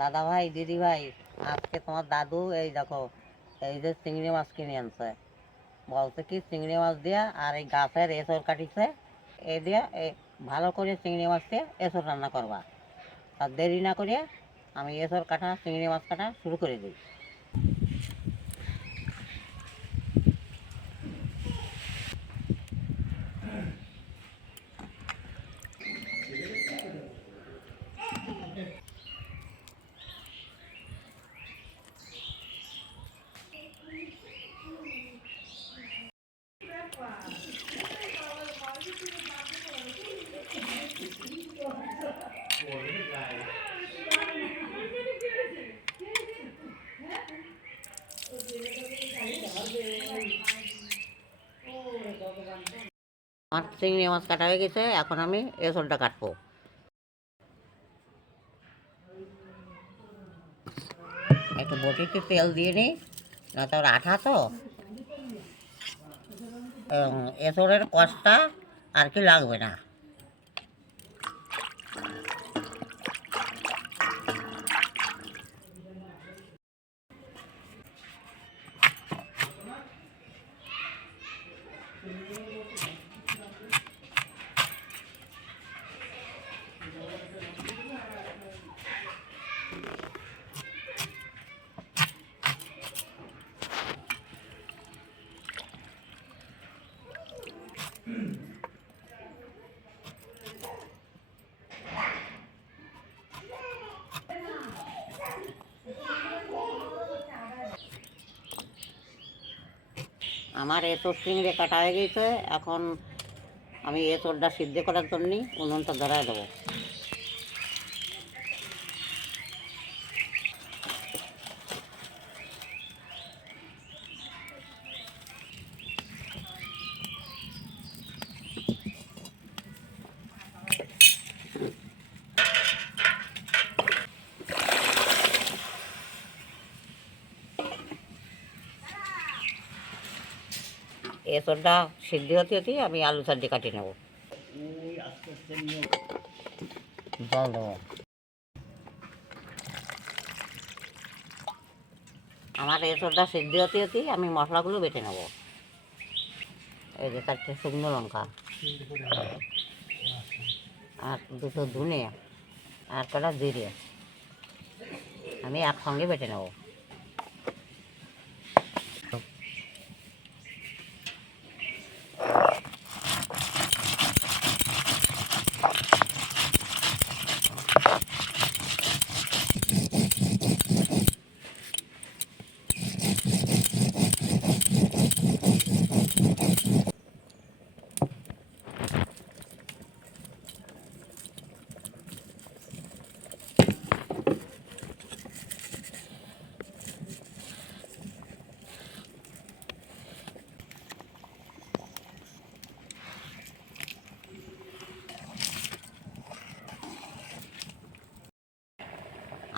দাদা ভাই দিদি ভাই, আজকে তোমার দাদু এই দেখো এই যে চিংড়ি মাছ কিনে আনছে। বলছে কি চিংড়ি মাছ দিয়া আর এই গাছের এঁচড় কাটিছে, এ দিয়া ভালো করে চিংড়ি মাছ দিয়ে এঁচড় রান্না করবা। আর দেরি না করিয়া আমি এঁচড় কাটা চিংড়ি মাছ কাটা শুরু করে দিই। আমার চিংড়ি মাছ কাটা হয়ে গেছে, এখন আমি এঁচড়টা কাটবো। একটু বটিতে তেল দিয়ে নিই, না তো আঠা তো এঁচড়ের কষটা আর কি লাগবে না। আমার এঁচড় চিংড়ি কাটা হয়ে গেছে, এখন আমি এঁচড়টা সিদ্ধ করার জন্য উনুনটা ধরায় দেবো। এঁচড়টা সিদ্ধ হতে হতে আমি আলু চারটি কাটি নেব। জল দেবো। আমার এঁচড়টা সিদ্ধ হতে হতে আমি মশলাগুলো বেটে নেব। এই যে 4টে শুকনো লঙ্কা, আর 2 ধনে, আর কটা জিরে আমি একসঙ্গে বেটে নেব।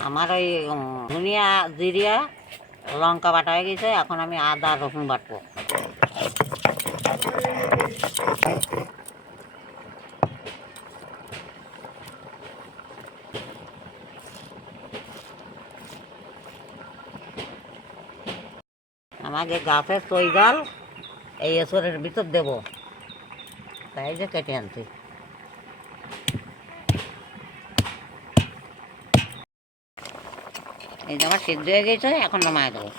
আমার ওই ধনিয়া জিরিয়া লঙ্কা বাটা হয়ে গেছে, এখন আমি আদা রসুন বাটবো। আমাকে গাছের চৈগাল এই এঁচড়ের ভিতর দেবো, তাই যে কেটে আনছি। এই যে আমার সিদ্ধ হয়ে গেছে, এখন নামায় দেবো।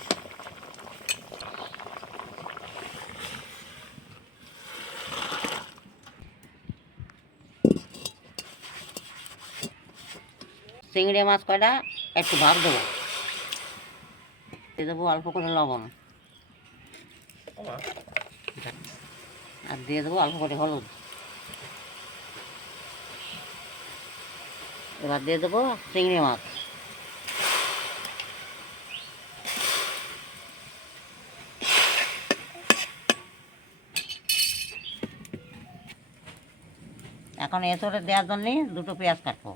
চিংড়ি মাছ কয়টা একটু ভাত দেবো, দিয়ে দেবো অল্প করে লবণ, আর দিয়ে দেবো অল্প করে হলুদ। এবার দিয়ে দেবো চিংড়ি মাছ। এখন এঁচড়ে দেওয়ার জন্যে 2টো পেঁয়াজ কাটবো।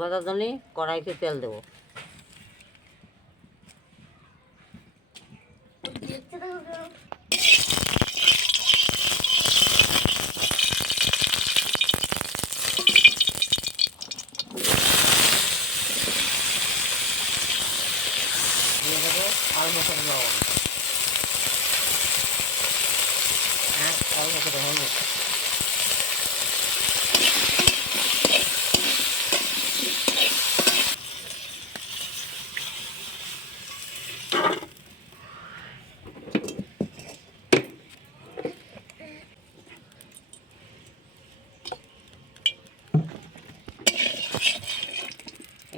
ভাজার জন্য কড়াইতে তেল দেবো। দিয়ে দেবো অল্প করে লবণ আর অল্প করে হলুদ।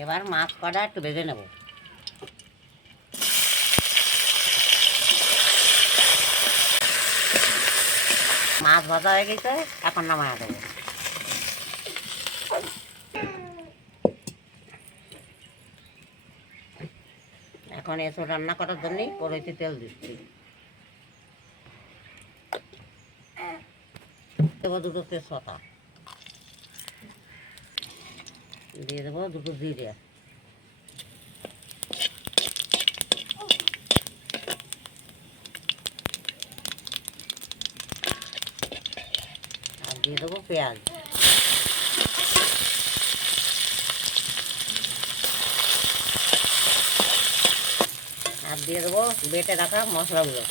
এবার মাছ কটা একটু ভেজে নেব। মাছ ভাজা হয়ে গেছে, এখন নামায়া দেবো। এখন এসব রান্না করার জন্যই কড়াইতে তেল দিচ্ছি। দেবো দুটো তেজপাতা, দিয়ে দেবো দুটো জিরে, আর দিয়ে দেবো পেঁয়াজ, আর দিয়ে দেবো বেটে রাখা মশলাগুলো।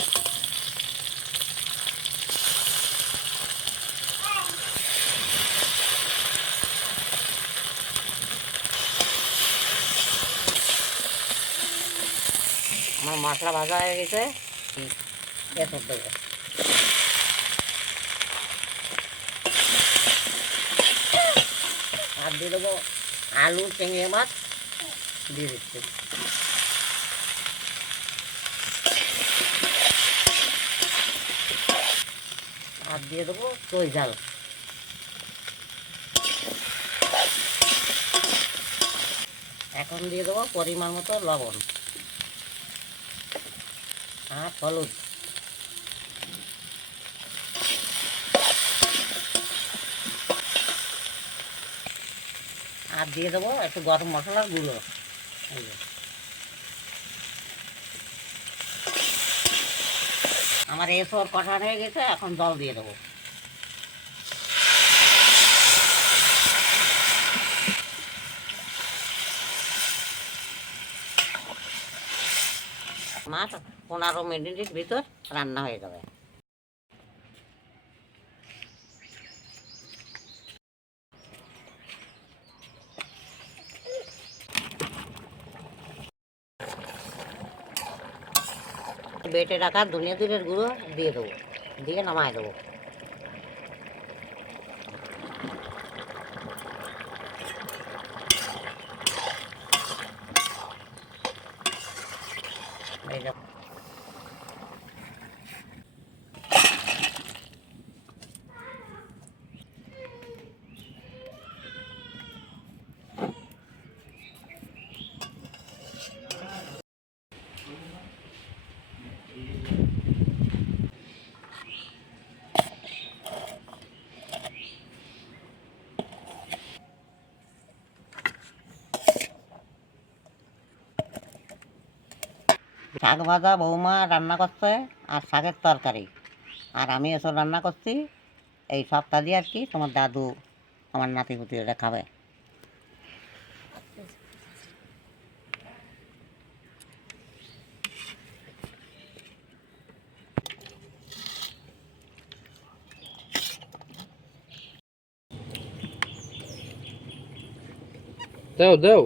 আমার মশলা ভাজা হয়ে গেছে, এসব দেবো। আর দিয়ে দেবো আলু চিংড়ি মাছ দিয়ে দিচ্ছি। আর দিয়ে দেবো চই ঝাল। এখন দিয়ে দেবো পরিমাণ মতো লবণ আর হলুদ। আর দিয়ে দেবো একটু গরম মশলার গুঁড়ো। আমার এসব কষা হয়ে গেছে, এখন জল দিয়ে দেবো। মাছ 15 মিনিটের ভিতর রান্না হয়ে যাবে। বেটে রাখা ধনিয়া জিরের গুঁড়ো দিয়ে দেবো, দিয়ে নামায় দেবো। এই দেখো শাক ভাজা বৌমা রান্না করছে, আর শাকের তরকারি, আর আমি এসব রান্না করছি। এই সপ্তাহ দিয়ে আর কি তোমার দাদু আমার নাতি পুতিরা খাবে। দাও দাও।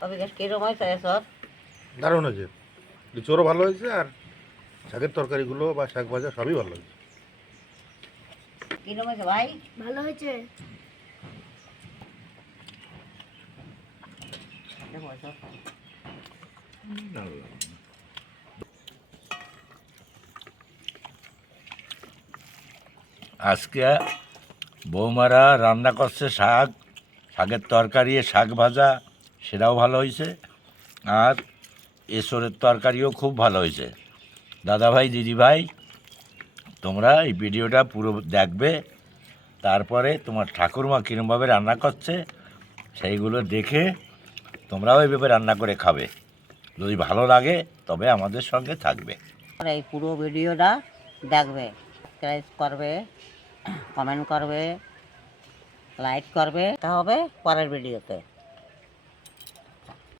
তবে কিরকম হয়েছে এসব? দারুণ হয়েছে, লিচুরও ভালো হয়েছে, আর শাকের তরকারিগুলো বা শাক ভাজা সবই ভালো হয়েছে। কিরকম হয়েছে ভাই? ভালো হয়েছে। দেখো এসব আজকে বৌমারা রান্না করছে শাক, শাকের তরকারি, শাক ভাজা, সেটাও ভালো হয়েছে। আর এসরের তরকারিও খুব ভালো হয়েছে। দাদাভাই দিদিভাই, তোমরা এই ভিডিওটা পুরো দেখবে, তারপরে তোমার ঠাকুরমা কীরমভাবে রান্না করছে সেইগুলো দেখে তোমরাও এইভাবে রান্না করে খাবে। যদি ভালো লাগে তবে আমাদের সঙ্গে থাকবে। আর এই পুরো ভিডিওটা দেখবে, সাবস্ক্রাইব করবে, কমেন্ট করবে, লাইক করবে। তা হবে পরের ভিডিওতে।